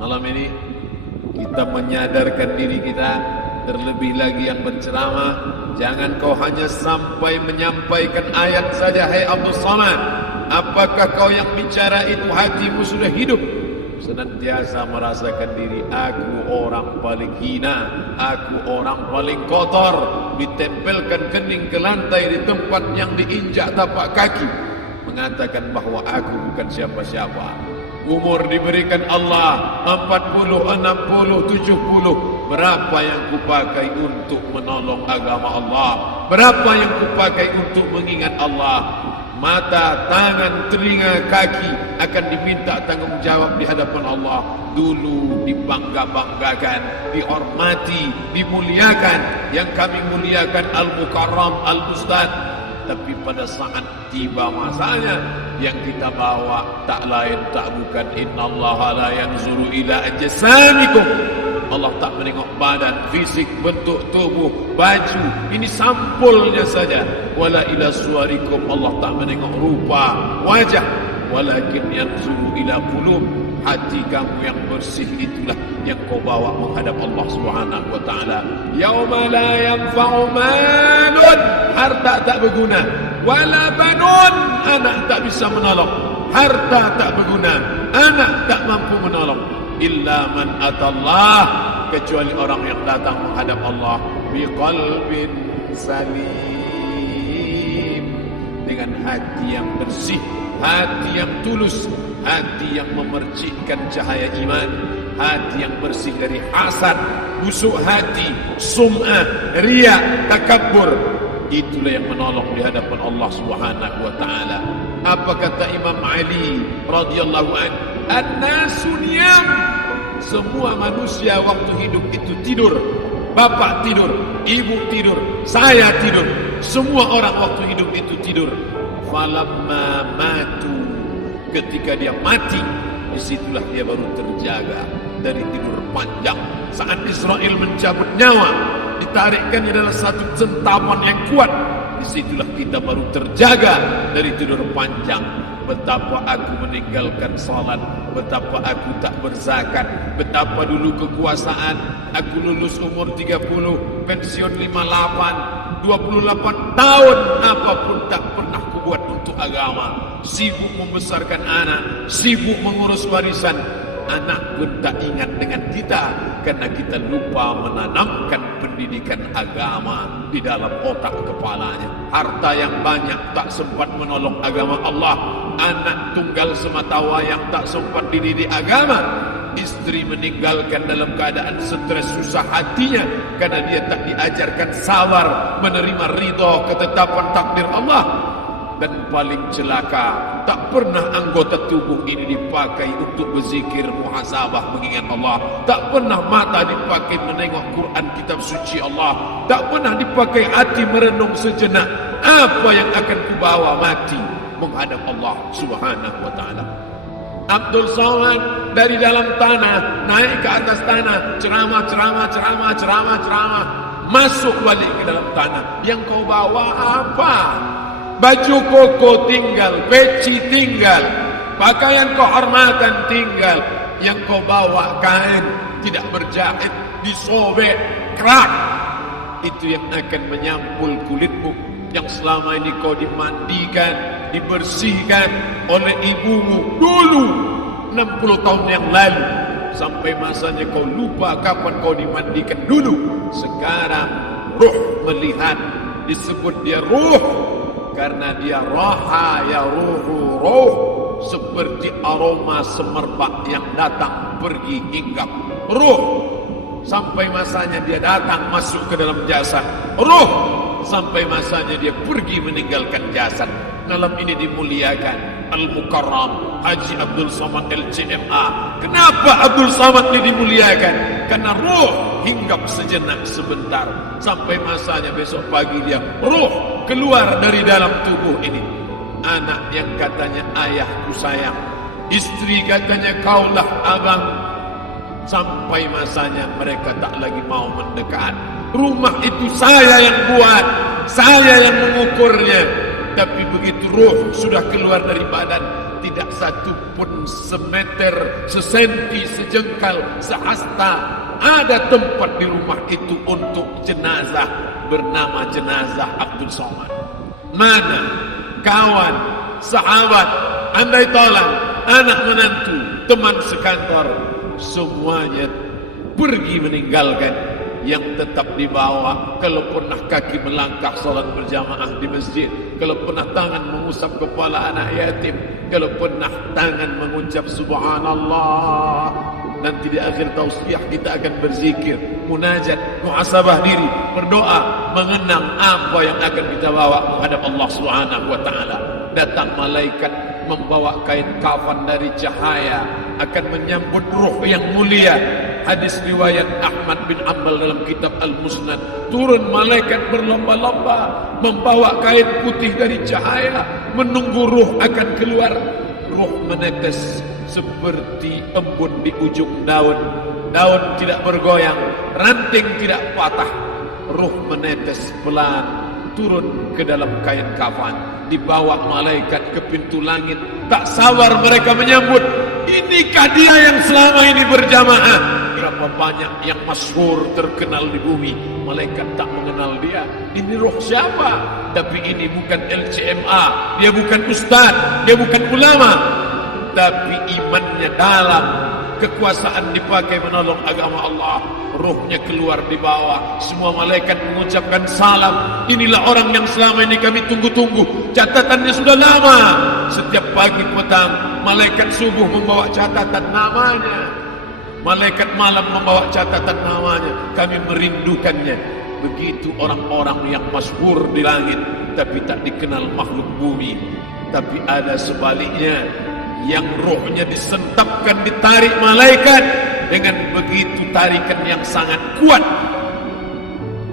Malam ini kita menyadarkan diri kita, terlebih lagi yang berceramah, jangan kau hanya sampai menyampaikan ayat saja. Hai Abdul Samad, apakah kau yang bicara itu hatimu sudah hidup? Senantiasa merasakan diri, aku orang paling hina, aku orang paling kotor, ditempelkan kening ke lantai di tempat yang diinjak tapak kaki, mengatakan bahwa aku bukan siapa-siapa. Umur diberikan Allah 40, 60, 70. Berapa yang kupakai untuk menolong agama Allah? Berapa yang kupakai untuk mengingat Allah? Mata, tangan, telinga, kaki akan diminta tanggung jawab di hadapan Allah. Dulu dibangga-banggakan, dihormati, dimuliakan. Yang kami muliakan Al-Mukarram, Al-Ustad. Tapi pada saat tiba masanya, yang kita bawa tak lain tak bukan innallaha la yanzuru ila ajsamikum. Allah tak menengok badan, fisik, bentuk tubuh, baju. Ini sampulnya saja. Wala ila suwarikum. Allah tak menengok rupa, wajah. Walakin yanzuru ila qulub. Hati kamu yang bersih itulah yang kau bawa menghadap Allah Subhanahu wa taala. Yauma la yanfa'u malun, harta tak berguna, wala banun, anak tak bisa menolong. Harta tak berguna, anak tak mampu menolong. Illa man atallah, kecuali orang yang datang menghadap Allah biqalbin salim, dengan hati yang bersih, hati yang tulus, hati yang memercikkan cahaya iman, hati yang bersih dari hasad, busuk hati, sum'ah, riya, takabbur. Itulah yang menolong di hadapan Allah Subhanahu wa taala. Apa kata Imam Ali radhiyallahu an? An-nasu niyam. Semua manusia waktu hidup itu tidur. Bapak tidur, ibu tidur, saya tidur. Semua orang waktu hidup itu tidur. Falamma matu, ketika dia mati, disitulah dia baru terjaga dari tidur panjang. Saat Israel mencabut nyawa, ditarikkan adalah satu centapan yang kuat. Disitulah kita baru terjaga dari tidur panjang. Betapa aku meninggalkan salat, betapa aku tak berzakat, betapa dulu kekuasaan. Aku lulus umur 30, pensiun 58, 28 tahun, apapun tak pernah kubuat untuk agama. Sibuk membesarkan anak, sibuk mengurus warisan. Anak pun tak ingat dengan kita, karena kita lupa menanamkan pendidikan agama di dalam otak kepalanya. Harta yang banyak tak sempat menolong agama Allah. Anak tunggal semata wayang tak sempat dididik agama. Istri meninggalkan dalam keadaan stres susah hatinya, karena dia tak diajarkan sabar menerima ridha ketetapan takdir Allah. Dan paling celaka, tak pernah anggota tubuh ini dipakai untuk berzikir, muhasabah, mengingat Allah. Tak pernah mata dipakai menengok Quran, kitab suci Allah. Tak pernah dipakai hati merenung sejenak. Apa yang akan kubawa mati menghadap Allah Subhanahu wa taala. Abdul Samad dari dalam tanah naik ke atas tanah, ceramah, masuk balik ke dalam tanah. Yang kau bawa apa? Baju koko tinggal, peci tinggal, pakaian kehormatan tinggal. Yang kau bawa kain tidak berjahit, disobek, kerak. Itu yang akan menyampul kulitmu, yang selama ini kau dimandikan, dibersihkan oleh ibumu dulu 60 tahun yang lalu. Sampai masanya kau lupa kapan kau dimandikan dulu. Sekarang ruh melihat, disebut dia ruh, karena dia raha ya ruhu ruh, seperti aroma semerbak yang datang pergi hinggap. Ruh sampai masanya dia datang masuk ke dalam jasad. Ruh sampai masanya dia pergi meninggalkan jasad. Malam ini dimuliakan Al-Mukarram Haji Abdul Samad LCMA. Kenapa Abdul Samad ini dimuliakan? Karena ruh hinggap sejenak sebentar, sampai masanya besok pagi dia ruh keluar dari dalam tubuh ini. Anak yang katanya ayahku sayang, istri katanya kaulah abang, sampai masanya mereka tak lagi mau mendekat. Rumah itu saya yang buat, saya yang mengukurnya. Tapi begitu ruh sudah keluar dari badan, tidak satu pun semeter, sesenti, sejengkal, sehasta ada tempat di rumah itu untuk jenazah bernama jenazah Abdul Somad. Mana kawan, sahabat, andai tolong, anak menantu, teman sekantor, semuanya pergi meninggalkan. Yang tetap dibawa, kalau pernah kaki melangkah salat berjamaah di masjid, kalau pernah tangan mengusap kepala anak yatim, kalau pernah tangan mengucap subhanallah. Nanti di akhir tausiah kita akan berzikir, munajat, muhasabah diri, berdoa, mengenang apa yang akan kita bawa menghadap Allah Subhanahu wa taala. Datang malaikat membawa kain kafan dari cahaya, akan menyambut ruh yang mulia. Hadis riwayat Ahmad bin Ambal dalam kitab Al-Musnad, turun malaikat berlomba-lomba membawa kain putih dari cahaya, menunggu ruh akan keluar. Ruh menetes seperti embun di ujung daun. Daun tidak bergoyang, ranting tidak patah. Ruh menetes pelan turun ke dalam kain kafan, dibawa malaikat ke pintu langit. Tak sabar mereka menyambut. Inikah dia yang selama ini berjamaah? Berapa banyak yang masyhur terkenal di bumi, malaikat tak mengenal dia. Ini roh siapa? Tapi ini bukan LCMA, dia bukan ustaz, dia bukan ulama, tapi imannya dalam. Kekuasaan dipakai menolong agama Allah. Ruhnya keluar di bawah. Semua malaikat mengucapkan salam. Inilah orang yang selama ini kami tunggu-tunggu. Catatannya sudah lama. Setiap pagi petang, malaikat subuh membawa catatan namanya. Malaikat malam membawa catatan namanya. Kami merindukannya. Begitu orang-orang yang masyhur di langit, tapi tak dikenal makhluk bumi. Tapi ada sebaliknya, yang rohnya disentapkan, ditarik malaikat dengan begitu tarikan yang sangat kuat.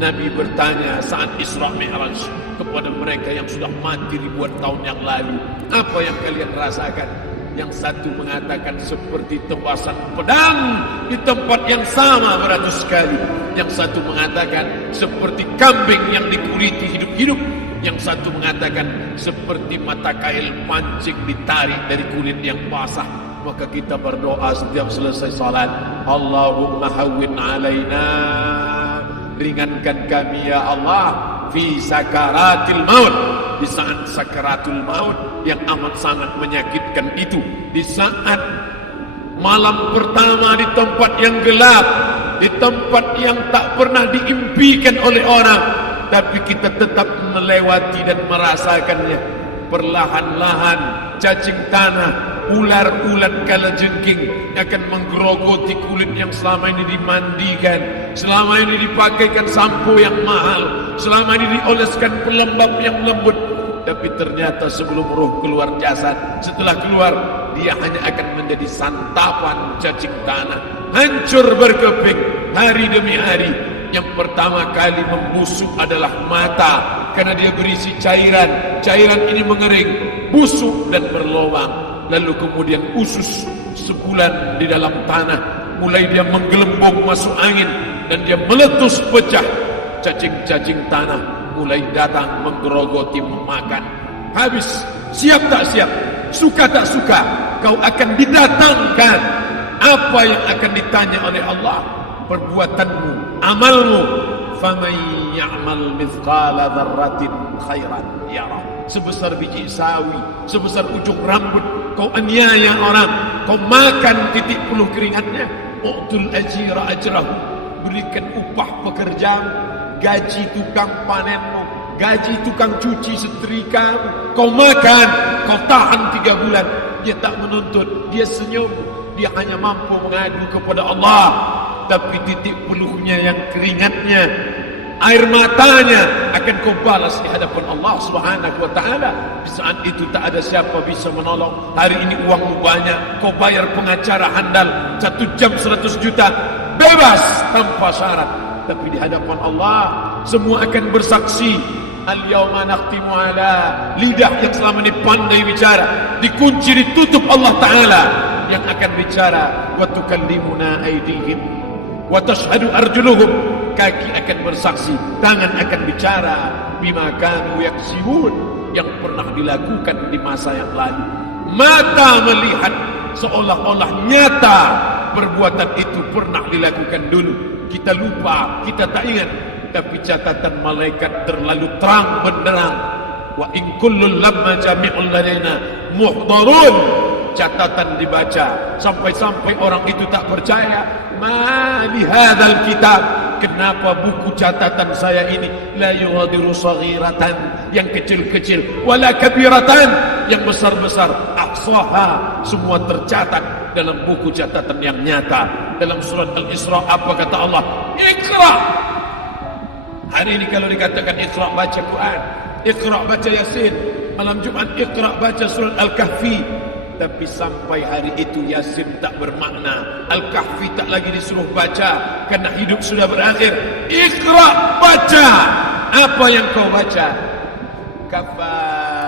Nabi bertanya saat Isra Mi'raj kepada mereka yang sudah mati ribuan tahun yang lalu, apa yang kalian rasakan? Yang satu mengatakan seperti tebasan pedang di tempat yang sama beratus kali. Yang satu mengatakan seperti kambing yang dikuliti hidup-hidup. Yang satu mengatakan seperti mata kail pancing ditarik dari kulit yang basah. Maka kita berdoa setiap selesai salat, Allahumma hawwin alaina, ringankan kami ya Allah fi sakaratil maut, di saat sakaratul maut yang amat sangat menyakitkan itu, di saat malam pertama di tempat yang gelap, di tempat yang tak pernah diimpikan oleh orang, tapi kita tetap melewati dan merasakannya. Perlahan-lahan cacing tanah, ular-ular kalajengking akan menggerogoti kulit yang selama ini dimandikan, selama ini dipakaikan sampo yang mahal, selama ini dioleskan pelembab yang lembut. Tapi ternyata sebelum roh keluar jasad, setelah keluar dia hanya akan menjadi santapan cacing tanah, hancur berkeping hari demi hari. Yang pertama kali membusuk adalah mata, karena dia berisi cairan. Cairan ini mengering, busuk dan berlubang. Lalu kemudian usus sebulan di dalam tanah, mulai dia menggelembung masuk angin dan dia meletus pecah. Cacing-cacing tanah mulai datang menggerogoti, memakan. Habis, siap tak siap, suka tak suka, kau akan didatangkan. Apa yang akan ditanya oleh Allah? Perbuatanmu, amalmu. Faman ya'mal mithqala dzarratin khairan yarah. Sebesar biji sawi, sebesar ujung rambut, kau aniaya orang, kau makan titik puluh keringatnya. U'tul ajira ajrahu, berikan upah pekerjaanmu, gaji tukang panenmu, gaji tukang cuci setrika. Kau makan, kau tahan 3 bulan. Dia tak menuntut, dia senyum, dia hanya mampu mengadu kepada Allah. Tapi titik peluhnya yang keringatnya, air matanya akan kau balas di hadapan Allah Subhanahu wa taala. Di saat itu tak ada siapa bisa menolong. Hari ini uangmu banyak, kau bayar pengacara handal 1 jam 100 juta, bebas tanpa syarat. Tapi di hadapan Allah semua akan bersaksi. Al-yawma nakhtimu ala, lidah yang selama ini pandai bicara dikunci, ditutup Allah taala yang akan bicara. Wa tukallimuna aydihim wa tashhadu arjuluhum, kaki akan bersaksi, tangan akan bicara bima kanu yaksibun, yang pernah dilakukan di masa yang lalu. mata melihat, seolah-olah nyata perbuatan itu pernah dilakukan dulu. Kita lupa, kita tak ingat, tapi catatan malaikat terlalu terang benderang. Wa in kullun lamma jami'ul ladaina muhdharun. Catatan dibaca sampai-sampai orang itu tak percaya. Ma li hadzal kitab, kenapa buku catatan saya ini la yughadiru saghiratan, yang kecil-kecil, wala kabiratan, yang besar-besar, ahsaha, semua tercatat dalam buku catatan yang nyata. Dalam surat Al-Isra apa kata Allah? Iqra. Hari ini kalau dikatakan Iqra baca Quran, Iqra baca Yasin, malam Jumat Iqra baca surat Al-Kahfi. Tapi sampai hari itu Yasin tak bermakna, Al-Kahfi tak lagi disuruh baca, karena hidup sudah berakhir. Iqra, baca. Apa yang kau baca? Kafa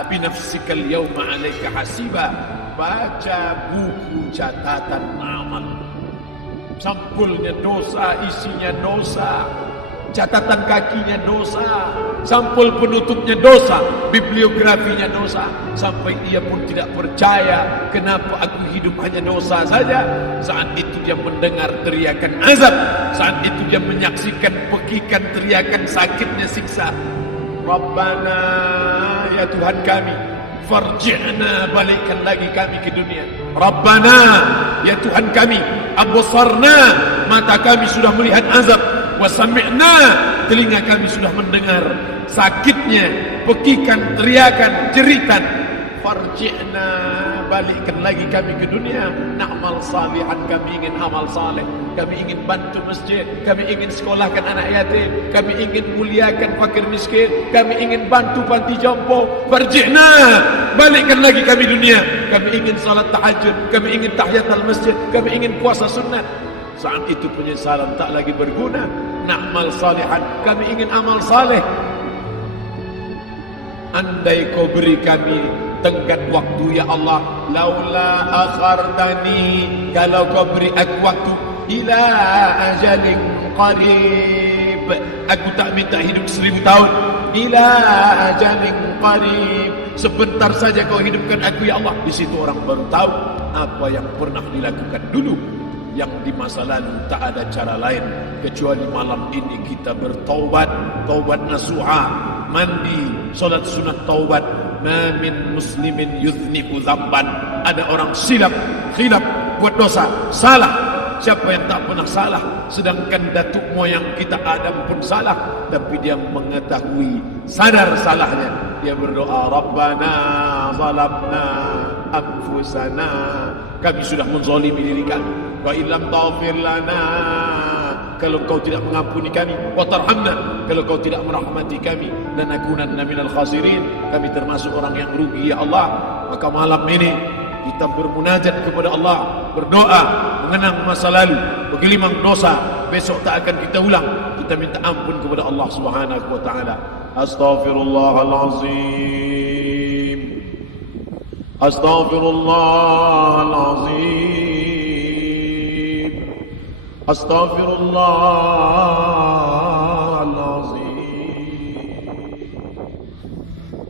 binafsikal yawma alaika hasiba. Baca buku catatan amal. Sampulnya dosa, isinya dosa. Catatan kakinya dosa, sampul penutupnya dosa, bibliografinya dosa. Sampai ia pun tidak percaya, kenapa aku hidup hanya dosa saja. Saat itu dia mendengar teriakan azab, saat itu dia menyaksikan pekikan teriakan sakitnya siksa. Rabbana, ya Tuhan kami, farji'na, balikkan lagi kami ke dunia. Rabbana, ya Tuhan kami, absarna, mata kami sudah melihat azab, wa sami'na, telinga kami sudah mendengar sakitnya pekikan teriakan jeritan. Farji'na, balikkan lagi kami ke dunia. Na'mal salihan, kami ingin amal saleh, kami ingin bantu masjid, kami ingin sekolahkan anak yatim, kami ingin muliakan fakir miskin, kami ingin bantu panti jompo. Farji'na, balikkan lagi kami dunia. Kami ingin salat tahajud, kami ingin tahiyatul masjid, kami ingin puasa sunnah. Saat itu penyesalan tak lagi berguna. Na'mal salihan, kami ingin amal saleh. Andai kau beri kami tenggat waktu ya Allah, laula akhartani, kalau kau beri aku waktu, ila ajalin qarib, aku tak minta hidup 1000 tahun, ila ajalin qarib, sebentar saja kau hidupkan aku ya Allah. Di situ orang baru tahu apa yang pernah dilakukan dulu, yang di masa lalu. Tak ada cara lain kecuali malam ini kita bertaubat, taubat nasuha, mandi, solat sunat taubat. Ma min muslimin yuznibu dzamban, ada orang silap, khilaf, buat dosa, salah. Siapa yang tak pernah salah? Sedangkan datuk moyang kita Adam pun salah, tapi dia mengetahui, sadar salahnya. Dia berdoa, Rabbana zalamna anfusana, kami sudah menzalimi diri kami. Wa illam taghfir lana, kalau kau tidak mengampuni kami, wa tarhamna, kalau kau tidak merahmati kami, lanakunanna minal khasirin, kami termasuk orang yang rugi ya Allah. Maka malam ini kita bermunajat kepada Allah, berdoa, mengenang masa lalu, bergelimang dosa, besok tak akan kita ulang. Kita minta ampun kepada Allah Subhanahu wa taala. Astaghfirullahalazim, astaghfirullahalazim, astaghfirullah